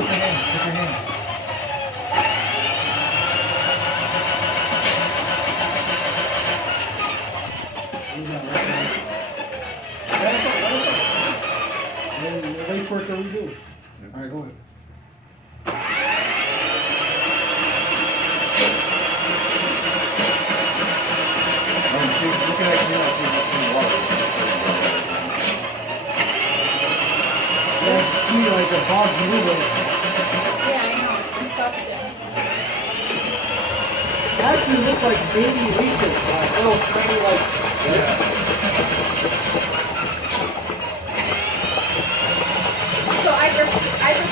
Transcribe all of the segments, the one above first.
with your hand. With your hand. Wait for it to redo. All right, go ahead. Looking at you in water. Yeah, I see like a bog moving. Yeah, I know, it's disgusting. It actually looks like baby leeches, like little tiny like. Yeah. So I for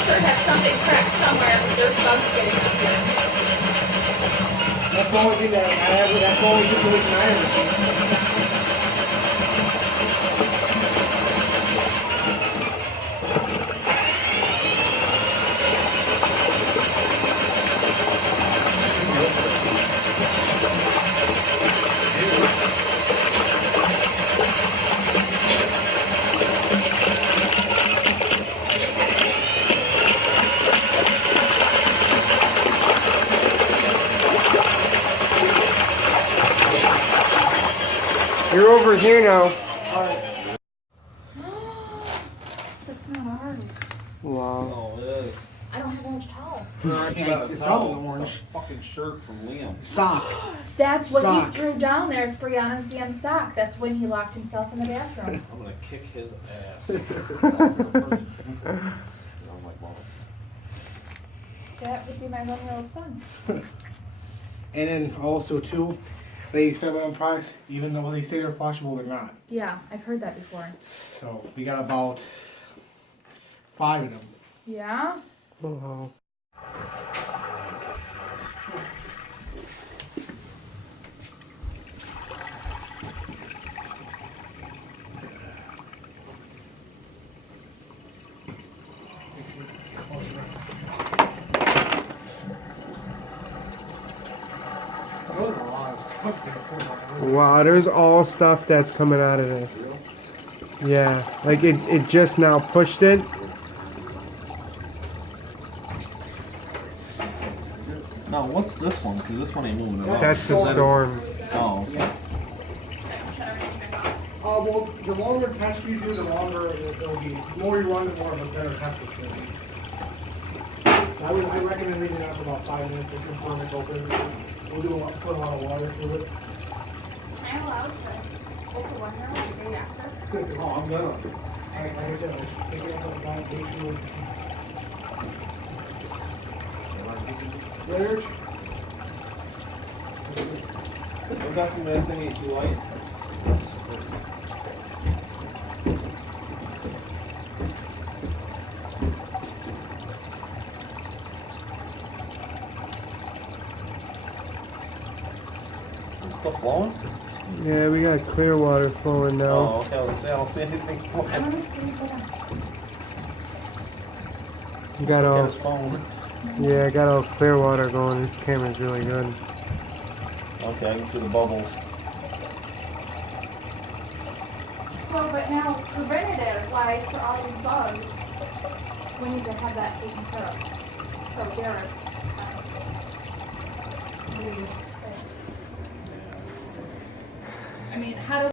sure have something cracked somewhere, but there's bugs getting up here. That's the only thing that I have. That's the only situation I ever seen. You're over here now. That's not ours. Wow. Oh, it is. I don't have orange towels. It's double orange. It's a fucking shirt from Liam. Sock. That's what Sock. he threw down there. It's Brianna's damn sock. That's when he locked himself in the bathroom. I'm gonna kick his ass. I'm like, well, That would be my 1-year-old son. And then also too, these feminine products, even though they say they're flushable, they're not. Yeah, I've heard that before. So we got about 5 of them. Yeah? Wow. Wow, there's all stuff that's coming out of this. Yeah, like it just now pushed it. no, what's this one? Because this one ain't moving at all. That's the storm. Oh. Well, the longer test you do, the longer it'll be. The more you run, the more of a better test it's going to be. I recommend leaving it out for about 5 minutes to confirm it's open. We'll put a lot of water through it. Am I allowed to open one now the day after? Oh, I'm gonna. Like I said, I'll just take it up on the back, make sure. Rich? I've got some anything ain't too light. It's still flowing? Yeah, we got clear water flowing now. Oh, okay. I was gonna say I don't see anything I flowing. want to see what You got Look at all, his phone. yeah, I got all clear water going. This camera's really good. Okay, I can see the bubbles. So, but now, preventative-wise for all these bugs, we need to have that taken care of. So, Garrett, what do you say? I mean, how do